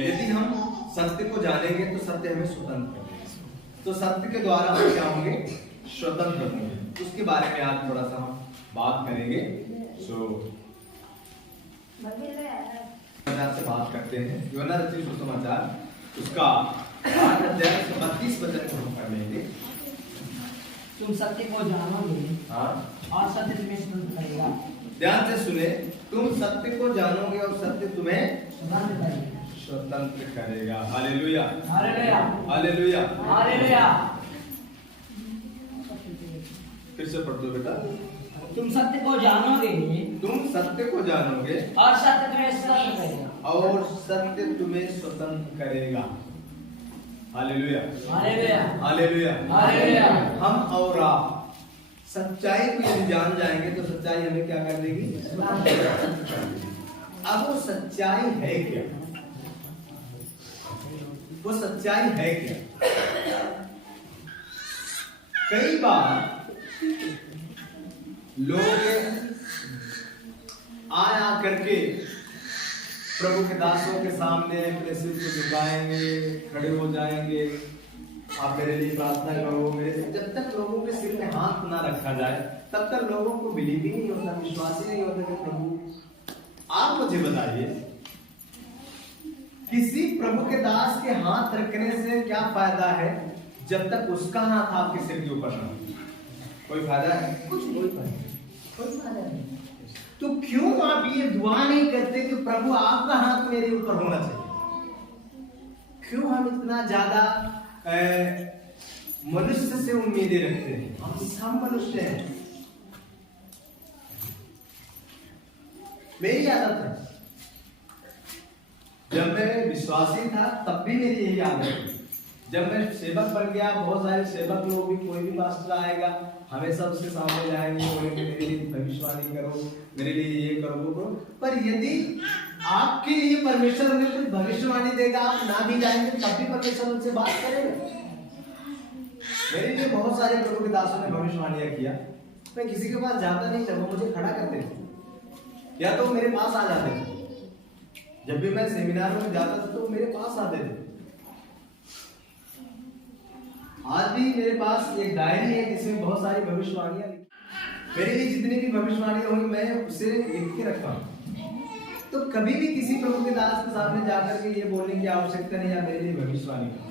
यदि हम सत्य को जानेंगे तो सत्य हमें स्वतंत्र करेगा। तो सत्य के द्वारा हम क्या होंगे? स्वतंत्र होंगे। उसके बारे में आज थोड़ा सा हम बात करेंगे। से बात करते हैं यूहन्ना रचित सुसमाचार उसका 8 अध्याय 32 वचन को हम पढ़ लेंगे। तुम सत्य को जानोगे और सत्य तुम्हें स्वतंत्र करेगा। ध्यान से सुने, तुम सत्य को जानोगे और सत्य तुम्हें स्वतंत्र करेगा। Hallelujah, hallelujah, hallelujah, hallelujah. फिर से पढ़ दो बेटा। तुम सत्य को जानोगे, तुम सत्य को जानोगे और सत्य तुम्हें स्वतंत्र करेगा, और सत्य तुम्हें स्वतंत्र करेगा। Hallelujah, hallelujah, hallelujah, hallelujah. हम और आप सच्चाई को यदि जान जाएंगे तो सच्चाई हमें क्या कर देगी? अब वो सच्चाई है क्या? वो सच्चाई है क्या? कई बार लोग आ करके प्रभु के दासों के सामने अपने सिर को झुकाएंगे, खड़े हो जाएंगे, आप मेरे लिए प्रार्थना करो, मेरे। जब तक लोगों के सिर में हाथ ना रखा जाए तब तक लोगों को बिलीव ही नहीं होता, विश्वास ही नहीं होता कि प्रभु। आप मुझे बताइए, किसी प्रभु के दास के हाथ रखने से क्या फायदा है जब तक उसका हाथ आपके सिर के ऊपर ना? कोई फायदा है? कुछ कोई फायदा नहीं। तो क्यों आप ये दुआ नहीं करते कि प्रभु आपका हाथ मेरे ऊपर होना चाहिए? क्यों हम इतना ज्यादा मनुष्य से उम्मीदें रखते हैं? हम सब मनुष्य हैं। मेरी आदत है, जब मैं विश्वासी था तब भी मेरी यही आदत है। जब मैं सेवक बन गया, बहुत सारे सेवक लोग भी, कोई भी पास्टर आएगा हमेशा उसके सामने जाएंगे, बोलेंगे मेरे लिए भविष्यवाणी करो, मेरे लिए ये करो वो करो। पर यदि आपके लिए परमेश्वर उन्हें कुछ भविष्यवाणी देगा, आप ना भी जाएंगे तब भी परमेश्वर उनसे बात करेगा। मेरे लिए बहुत सारे प्रभु के दासों ने भविष्यवाणियां किया। मैं किसी के पास जाता नहीं था, वो मुझे खड़ा करते थे या तो मेरे पास आ जाते थे। जब भी मैं सेमिनारों में जाता था तो मेरे पास आते थे। आज भी मेरे पास एक डायरी है जिसमें बहुत सारी भविष्यवाणियां लिखी। मेरे लिए जितनी भी भविष्यवाणियां होंगी मैं उसे लिख के रखता हूं। तो कभी भी किसी प्रभु के दास के सामने जाकर के ये बोलने की आवश्यकता नहीं है मेरे लिए भविष्यवाणी का।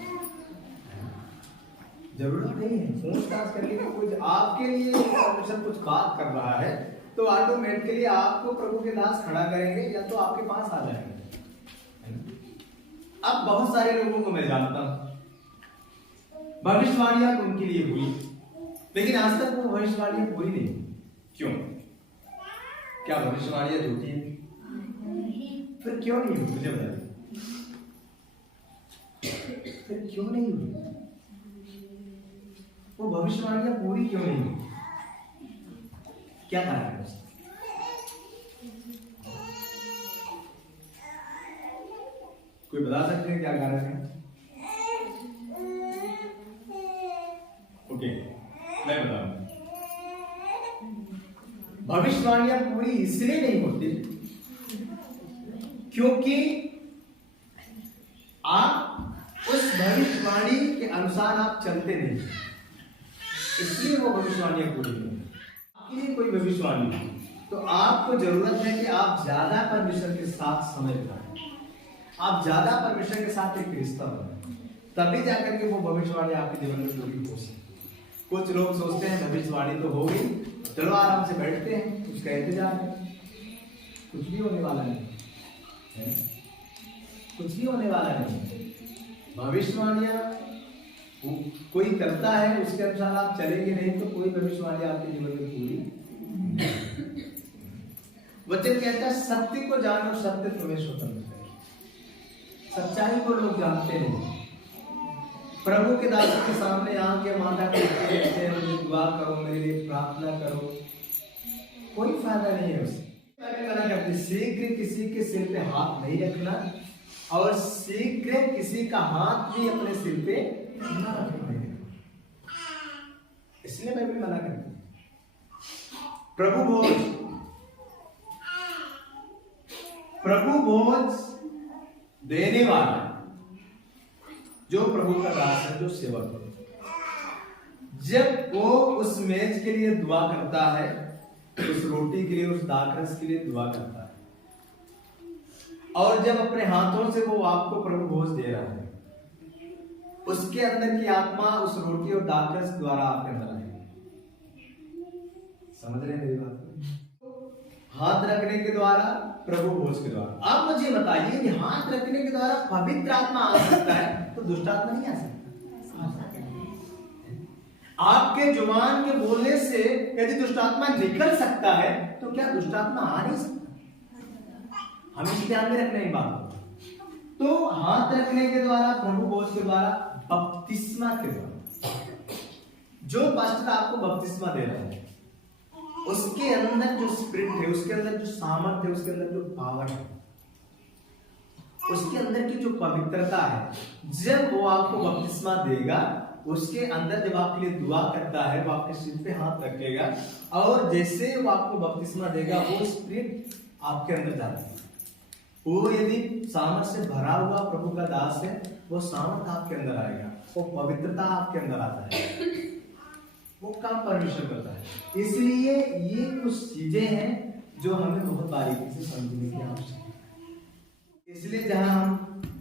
जरूरत नहीं है। पूछताछ करके कोई आपके लिए परमेश्वर कुछ बात कर रहा है तो ऑटोमेटिकली आपको प्रभु के दास खड़ा करेंगे या तो आपके पास आ जाएंगे। अब बहुत सारे लोगों को मैं जानता हूं, भविष्यवाणियां उनके लिए हुई, लेकिन आज तक वो भविष्यवाणियां पूरी नहीं। क्यों? क्या भविष्यवाणियां झूठी हैं? फिर क्यों नहीं हुई? मुझे बताइए, फिर क्यों नहीं हुई? वो भविष्यवाणियां पूरी क्यों नहीं हुई? क्या कारण है उसका? कोई बता सकते हैं क्या कारण है? ओके, मैं बताऊंगा। भविष्यवाणियां पूरी इसलिए नहीं होती क्योंकि आप उस भविष्यवाणी के अनुसार आप चलते नहीं, इसलिए वो भविष्यवाणियां पूरी नहीं। आपके लिए कोई भविष्यवाणी नहीं तो आपको जरूरत है कि आप ज्यादा परमेश्वर के साथ समय बिताएं, आप ज्यादा परमेश्वर के साथ एक रिश्ता बनाएं, तभी जाकर के वो भविष्यवाणी आपके जीवन में पूरी हो सके। कुछ लोग सोचते हैं भविष्यवाणी तो हो गई, चलो आराम से बैठते हैं, उसका इंतजार है। कुछ भी होने वाला नहीं है, कुछ भी होने वाला नहीं। भविष्यवाणियां कोई करता है, उसके अनुसार आप चलेंगे नहीं तो कोई भविष्यवाणी आपके जीवन में पूरी। वचन कहता है सत्य को जानो, सत्य तुम्हें स्वतंत्र करे। सच्चाई को लोग जानते नहीं। प्रभु के दासों के सामने आके माता कहते हैं दुआ करो, मेरे लिए प्रार्थना करो, कोई फायदा नहीं है उससे। शीघ्र किसी के सिर पे हाथ नहीं रखना और शीघ्र किसी का हाथ भी अपने सिर पे न रखना। इसलिए मैं भी मना करती हूं। प्रभु भोज देने वाला, जो प्रभु का दास है, जो सेवक है, जब वो उस मेज के लिए दुआ करता है, उस रोटी के लिए, उस दाखरस के लिए दुआ करता है, और जब अपने हाथों से वो आपको प्रभु भोज दे रहा है, उसके अंदर की आत्मा उस रोटी और दाखरस द्वारा आपके अंदर आएगी। समझ रहे हैं मेरी बात? हाथ रखने के द्वारा, प्रभु भोज के द्वारा। आप मुझे बताइए कि हाथ रखने के द्वारा पवित्र आत्मा आ सकता है तो दुष्ट आत्मा नहीं आ सकता? आपके जुबान के बोलने से यदि दुष्ट आत्मा निकल सकता है तो क्या दुष्ट आत्मा आ नहीं सकता? हमें इस ध्यान में रखना ही बात। तो हाथ रखने के द्वारा, प्रभु भोज के द्वारा, बपतिस्मा के द्वारा, जो पास्टर आपको बपतिस्मा दे रहा है उसके अंदर जो स्पिरिट है, उसके अंदर जो सामर्थ्य है, उसके अंदर जो पावर है, उसके अंदर की जो पवित्रता है, जब वो आपको बपतिस्मा देगा, उसके अंदर जब आपके लिए दुआ करता है, वो आपके सिर पे हाथ रखेगा और जैसे वो आपको बपतिस्मा देगा, वो स्पिरिट आपके अंदर जाता है। वो यदि सामर्थ से भरा हुआ प्रभु का दास है, वो सामर्थ आपके अंदर आएगा, वो पवित्रता आपके अंदर आता है, वो काम परमेश्वर करता है। इसलिए ये कुछ चीजें हैं जो हमें बहुत बारीकी से समझने की आवश्यकता है। इसलिए जहां हम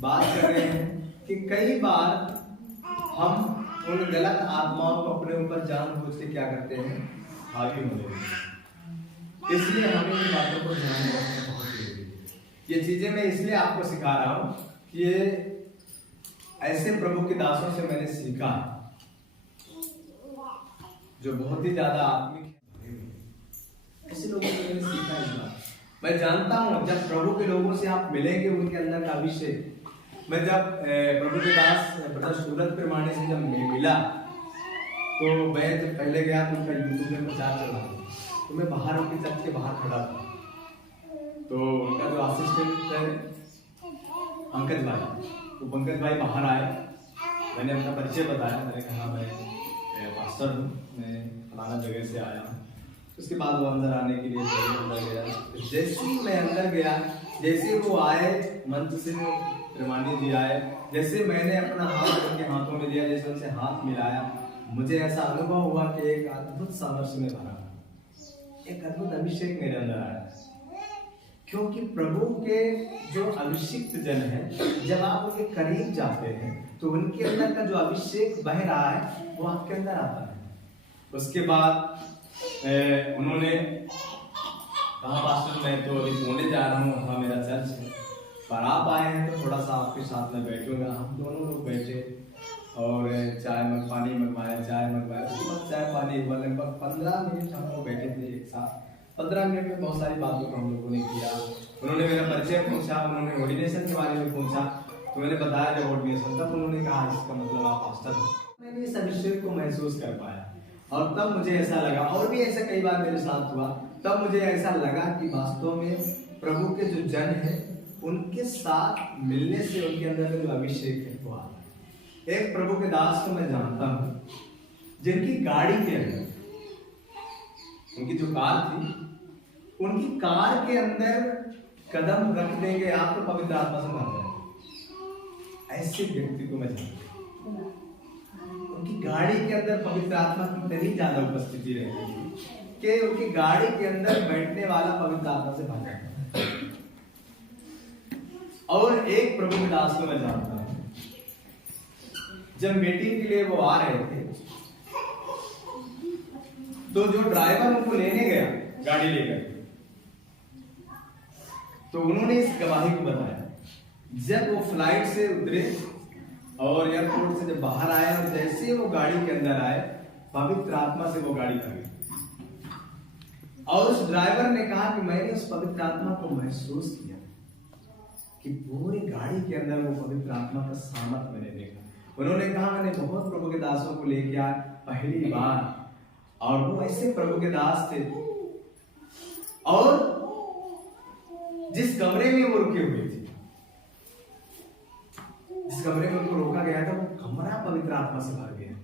बात कर रहे हैं कि कई बार हम उन गलत आत्माओं को अपने ऊपर जानबूझ के क्या करते हैं, हावी हो जाते हैं। इसलिए हमें इन बातों को ध्यान में रखना बहुत जरूरी है। ये चीजें मैं इसलिए आपको सिखा रहा हूं कि ये ऐसे प्रभु के दासों से मैंने सीखा जो बहुत ही ज्यादा आत्मिक है। ऐसे लोगों से मैंने सीखा इस बात। मैं जानता हूं जब प्रभु के लोगों से आप मिलेंगे, उनके अंदर का अभिषेक। मैं जब प्रभु के दास ब्रदर सूरज प्रमाणे से जब मिला, तो मैं जब पहले गया तो उनका यूट्यूब में प्रचार चल रहा था, तो मैं बाहर उनके चर्च के बाहर खड़ा था। तो उनका जो असिस्टेंट है पंकज भाई, तो पंकज भाई बाहर आए, मैंने अपना परिचय बताया, मैंने कहा मैं पास्टर हूँ, मैं फलाना जगह से आया हूँ। उसके बाद वो अंदर आने के लिए अंदर गया। जैसे ही मैं अंदर गया, जैसे वो आए मंच से, प्रमाणी जी आए, जैसे मैंने अपना हाथ उनके हाथों में दिया, जैसे उनसे हाथ मिलाया, मुझे ऐसा अनुभव हुआ कि एक अद्भुत सामर्थ्य में भरा, एक अद्भुत अभिषेक मेरे अंदर आया। क्योंकि प्रभु के जो अभिषिक्त जन है, जब आप उनके करीब जाते हैं तो उनके अंदर का जो अभिषेक बह रहा है वो आपके अंदर आता है। उसके बाद उन्होंने कहा, पास्टर मैं तो अभी पुणे जा रहा हूँ, वहाँ मेरा चर्च है, पर आप आए हैं तो थोड़ा सा आपके साथ में बैठूंगा। हम दोनों लोग बैठे और पानी मंगवाया, चाय मंगवाया। उसके बाद चाय पानी लगभग 15 मिनट हम लोग बैठे थे एक साथ। 15 मिनट में बहुत सारी बातों को हम लोगों ने किया। उन्होंने मेरा परिचय पूछा, उन्होंने ऑर्डिनेशन के बारे में पूछा, तो मैंने बताया जब ऑर्डिनेशन, तब उन्होंने कहा इसका मतलब आप पास्टर हो। मैंने इस अभिषेक को महसूस कर पाया और तब मुझे ऐसा लगा, और भी ऐसा कई बार मेरे साथ हुआ, तब मुझे ऐसा लगा कि वास्तव में प्रभु के जो जन है उनके साथ मिलने से उनके अंदर का जो अभिषेक है वो आता है। एक प्रभु के दास को मैं जानता हूँ जिनकी गाड़ी के अंदर, उनकी जो कार थी, उनकी कार के अंदर कदम रख देंगे आप तो पवित्र आत्मा से भर जाएगा। ऐसे व्यक्ति को मैं जानता हूँ, उनकी गाड़ी के अंदर पवित्र आत्मा की इतनी ज्यादा उपस्थिति रहती है कि उनकी गाड़ी के अंदर बैठने वाला पवित्र आत्मा से भर जाएगा। और एक प्रभु के दास को मैं जानता हूँ, जब मीटिंग के लिए वो आ रहे थे, तो जो ड्राइवर उनको लेने गया गाड़ी लेकर, तो उन्होंने इस गवाही को बताया। जब वो फ्लाइट से उतरे और एयरपोर्ट से जब बाहर आए और जैसे वो गाड़ी के अंदर आए, पवित्र आत्मा से वो गाड़ी खड़ी, और उस ड्राइवर ने कहा कि मैंने उस पवित्र आत्मा को महसूस किया कि पूरी गाड़ी के अंदर वो पवित्र आत्मा का सामर्थ मैंने देखा। उन्होंने कहा मैंने बहुत प्रभु के दासों को लेके आया पहली बार, और वो ऐसे प्रभु के दास थे, और जिस कमरे में वो रुके हुए थे, जिस कमरे में उनको रोका गया था, वो कमरा पवित्र आत्मा से भर गया।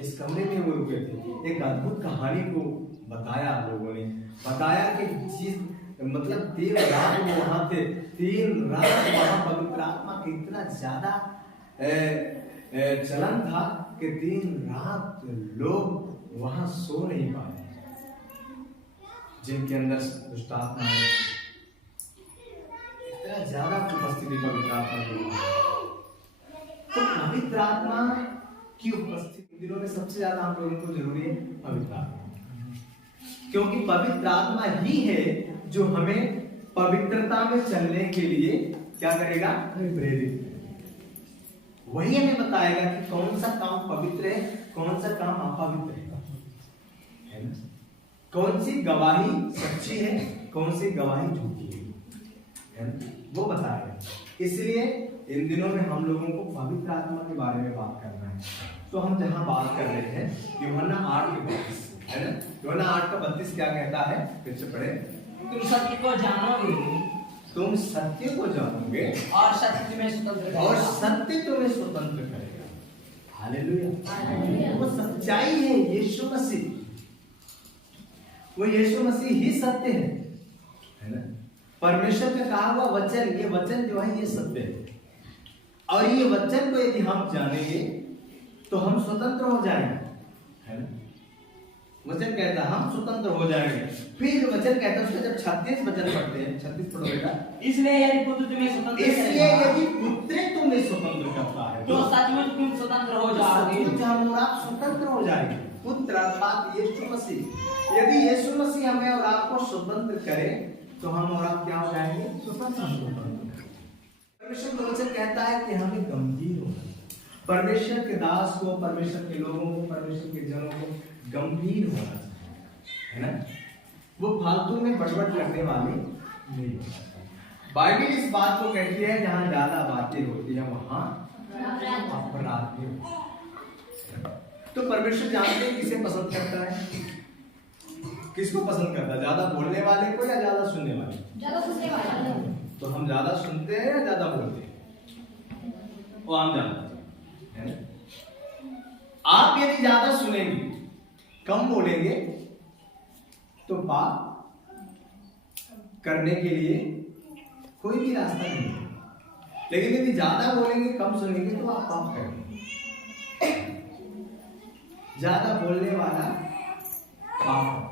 इस कमरे में वो रुके थे। एक अद्भुत कहानी को बताया लोगों ने, बताया कि जिस मतलब 3 रात वो वहां थे, 3 रात वहां पवित्र आत्मा का इतना ज्यादा चलन था कि 3 रात लोग वहां सो नहीं पाए, जिनके अंदर दुष्ट आत्मा है। इतना ज्यादा उपस्थिति पवित्र आत्मा की। तो पवित्र आत्मा की उपस्थिति दिनों में सबसे ज्यादा हम लोगों को जरूरी है पवित्र आत्मा, क्योंकि पवित्र आत्मा ही है जो हमें पवित्रता में चलने के लिए क्या करेगा, प्रेरित। वही हमें बताएगा कि कौन सा काम पवित्र है, कौन सा काम अपवित्र है ना? कौन सी गवाही सच्ची है, कौन सी गवाही झूठी है ना? वो बताएगा। इसलिए इन दिनों में हम लोगों को पवित्र आत्मा के बारे में बात करना है। तो हम जहां बात कर रहे हैं यूहन्ना 8:32 है ना? यूहन्ना 8:32 क्या कहता है, फिर से पढ़े। तुम सत्य को जानोगे, तुम सत्य को जानोगे और सत्य तुम्हें स्वतंत्र करेगा। और सत्य तुम्हें स्वतंत्र करेगा। हालेलुया। वो सच्चाई है यीशु मसीह, वो यीशु मसीह ही सत्य है ना? परमेश्वर का कहा हुआ वचन, ये वचन जो है ये सत्य है। और ये वचन को यदि हम जानेंगे तो हम स्वतंत्र हो जाएंगे, है ना? वचन कहता है हम स्वतंत्र हो जाएंगे। फिर वचन कहता है उसका जब 36 वचन पढ़ते हैं, 36 पढ़ो बेटा। इसलिए यदि पुत्र तुम्हें स्वतंत्र इसलिए यदि पुत्र तुम्हें स्वतंत्र करता है तो सचमुच तुम स्वतंत्र हो जाओगे। सचमुच हम और आप स्वतंत्र हो जाएंगे। पुत्र अर्थात यीशु मसीह, यदि यीशु मसीह हमें और आपको स्वतंत्र करे तो हम और आप क्या हो जाएंगे, स्वतंत्र। परमेश्वर का वचन कहता है कि हमें गंभीर होना, परमेश्वर के दास को, परमेश्वर के लोगों को, परमेश्वर के जनों को गंभीर होना चाहिए, है ना? वो फालतू में बड़बड़ करने वाले नहीं होना चाहिए। बाइबल इस बात को कहती है जहां ज्यादा बातें होती है वहां अपराध भी होता है। तो परमेश्वर जानते हैं किसे पसंद करता है, किसको पसंद करता है, ज्यादा बोलने वाले को या ज्यादा सुनने वाले? ज्यादा सुनने वाले। तो हम ज्यादा सुनते हैं या ज्यादा बोलते हैं, वो हम जानते हैं। आप यदि ज्यादा सुनेंगे, कम बोलेंगे तो पाप करने के लिए कोई भी रास्ता नहीं है। लेकिन यदि ज्यादा बोलेंगे, कम सुनेंगे तो आप पाप करेंगे। ज्यादा बोलने वाला पाप,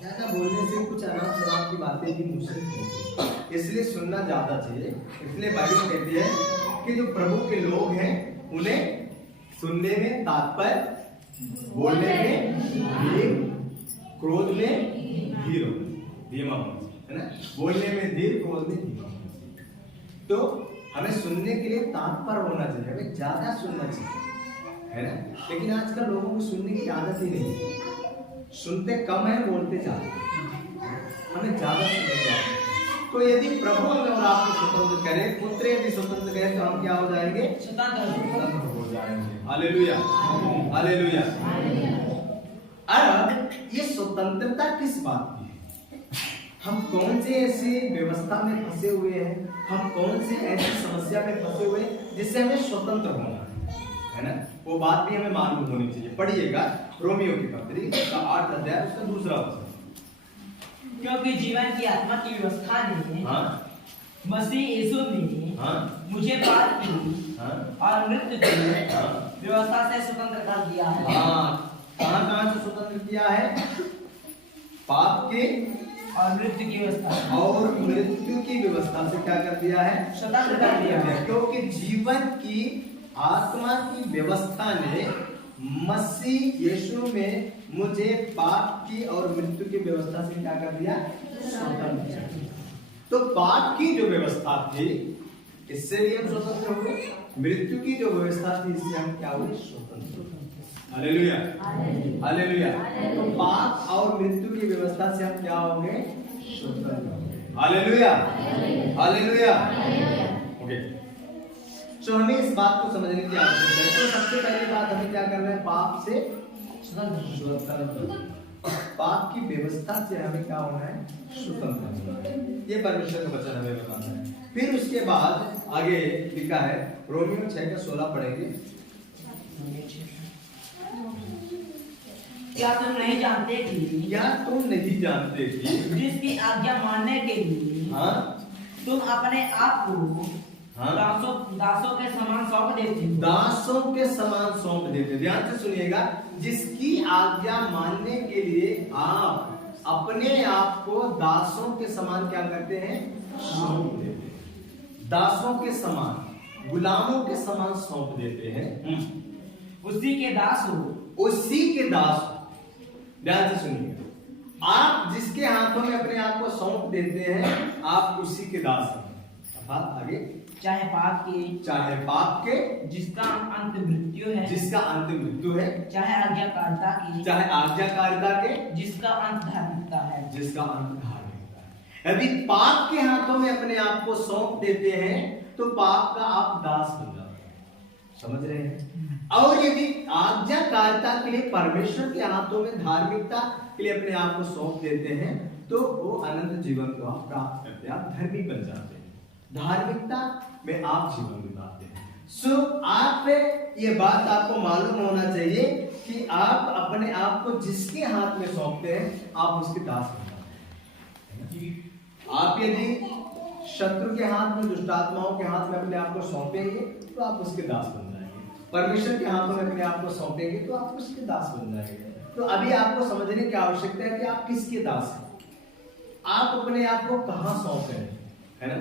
ज्यादा बोलने से कुछ आराम शराब की बातें भी मुश्किल होती है, इसलिए सुनना ज्यादा चाहिए। इसलिए बाइबल कहती है कि जो प्रभु के लोग हैं उन्हें सुनने में तात्पर्य, बोलने में धीर, क्रोध में धीर धीमा है ना? बोलने में धीर, क्रोध में धीमा। तो हमें सुनने के लिए तात्पर्य होना चाहिए, हमें ज्यादा सुनना चाहिए, है ना? लेकिन आजकल लोगों को सुनने की आदत ही नहीं है, सुनते कम है, बोलते ज्यादा। हमें ज्यादा सुनने की आदत। तो यदि प्रभु हमें और आपको स्वतंत्र करे, पुत्र यदि स्वतंत्र करे तो हम क्या हो जाएंगे, स्वतंत्र हो जाएंगे। Hallelujah, hallelujah. अब ये स्वतंत्रता किस बात की है? हम कौन से ऐसी व्यवस्था में फंसे हुए हैं, हम कौन से ऐसी समस्या में फंसे हुए जिससे हमें स्वतंत्र होना है ना? वो बात भी हमें मालूम होनी चाहिए। पढ़िएगा रोमियो की पत्री का 8 अध्याय उसका 2 वचन। क्योंकि जीवन की आत्मा की व्यवस्था ने, मसीह यीशु ने मुझे पाप की और मृत्यु की व्यवस्था से स्वतंत्र कर दिया है। कहां से स्वतंत्र किया है? पाप के और मृत्यु की व्यवस्था, और मृत्यु की व्यवस्था से क्या कर दिया है? स्वतंत्र कर दिया है। क्योंकि जीवन की आत्मा की व्यवस्था ने मसीह यीशु में मुझे पाप की और मृत्यु की व्यवस्था से क्या कर दिया? स्वतंत्र। तो पाप की जो व्यवस्था थी इससे भी हम स्वतंत्र हो गए, मृत्यु की जो व्यवस्था थी इससे हम क्या हुए? स्वतंत्र। Hallelujah, hallelujah. तो पाप और मृत्यु की व्यवस्था से हम क्या हो गए? स्वतंत्र हो गए। Hallelujah, hallelujah. ओके, तो हमें इस बात को समझने की आवश्यकता है। तो सबसे पहली बात हमें क्या करना है? पाप से स्वतंत्र। पाप की व्यवस्था से हमें क्या होना है? स्वतंत्र होना है। ये परमेश्वर का वचन हमें बताना है। फिर उसके बाद आगे लिखा है रोमियो 6 का 16 पढ़ेंगे। क्या तुम नहीं जानते कि जिसकी आज्ञा मानने के लिए हाँ तुम अपने आप को हाँ दासों के समान सौंप देते हो। दासों के समान सौंप देते। ध्यान से सुनिएगा, जिसकी आज्ञा मानने के लिए आप अपने आप को दासों के समान क्या करते हैं? सौंप देते हैं। दासों के समान, गुलामों के समान सौंप देते हैं। उसी के दास हो। उसी के दास हो। ध्यान से सुनिएगा, आप जिसके हाथों में अपने आप को सौंप देते हैं, आप उसी के दास हैं। आगे, चाहे पाप के जिसका अंत मृत्यु है, चाहे आज्ञाकारिता के जिसका अंत धार्मिकता है। यदि पाप के हाथों में अपने आप को सौंप देते हैं तो पाप का आप दास बन जाते हैं। समझ रहे हैं? और यदि आज्ञाकारिता के लिए परमेश्वर के हाथों में धार्मिकता के लिए अपने आप को सौंप देते हैं तो वो अनंत जीवन को आप प्राप्त करते हैं। आप धर्मी बन जाते हैं, धार्मिकता में आप जीवन बिताते हैं। सो आप ये बात आपको मालूम होना चाहिए कि आप अपने आप को जिसके हाथ में सौंपते हैं आप उसके दास बन जाते हैं। आप यदि शत्रु के हाथ में, दुष्ट आत्माओं के हाथ में अपने आप को सौंपेंगे तो आप उसके दास बन जाएंगे। परमेश्वर के हाथों में अपने आप को सौंपेंगे तो आप उसके दास बन जाएंगे। तो अभी आपको समझने की आवश्यकता है कि आप किसके दास हैं, आप अपने आप को कहां सौंपे हैं, है ना?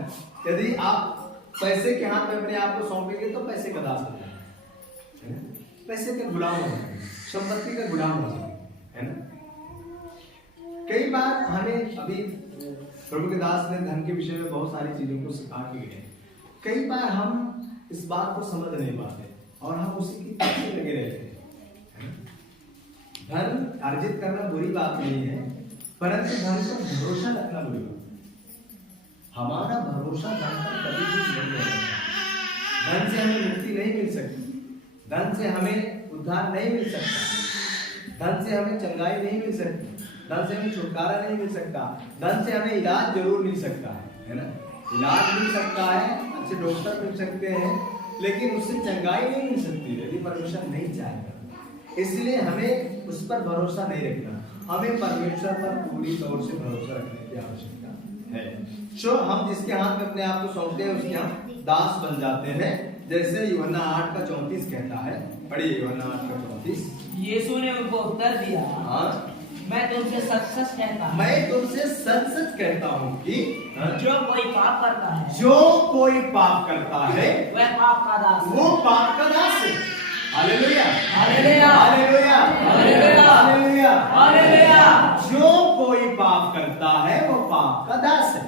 यदि आप पैसे के हाथ में अपने आप को सौंपेंगे तो पैसे का दास हो जाएंगे, पैसे का गुलाम हो जाएंगे, संपत्ति का गुलाम हो जाएंगे, है ना? कई बार हमें, अभी प्रभु के दास ने धन के विषय में बहुत सारी चीजों को सिखा के गए। कई बार हम इस बात को समझ नहीं पाते और हम उसी के पीछे लगे रहते हैं। धन अर्जित करना बुरी बात नहीं है, परंतु धन पर भरोसा रखना बुरी बात। हमारा भरोसा धन पर कभी भी नहीं रहेगा। धन से हमें मुक्ति नहीं मिल सकती, धन से हमें उद्धार नहीं मिल सकता, धन से हमें चंगाई नहीं मिल सकती, धन से हमें छुटकारा नहीं मिल सकता, धन से हमें इलाज जरूर मिल सकता है ना? इलाज मिल सकता है, अच्छे डॉक्टर मिल सकते हैं, लेकिन उससे चंगाई नहीं मिल सकती यदि परमेश्वर नहीं चाहेगा। इसलिए हमें उस पर भरोसा नहीं रखना, हमें परमेश्वर पर पूरी तौर से भरोसा रखने की आवश्यकता है। जो हम जिसके हाथ में अपने आप को सौंपते हैं उसके हम दास बन जाते हैं। जैसे यूहन्ना 8:34 कहता है, पढ़िए यूहन्ना 8:34। यीशु ने उनको उत्तर दिया, हाँ, मैं तुमसे सच-सच कहता हूँ कि जो कोई पाप करता है वह पाप का दास है। वो पाप का दास है। Hallelujah, hallelujah, hallelujah, hallelujah, hallelujah. जो कोई पाप करता है वो पाप का दास है।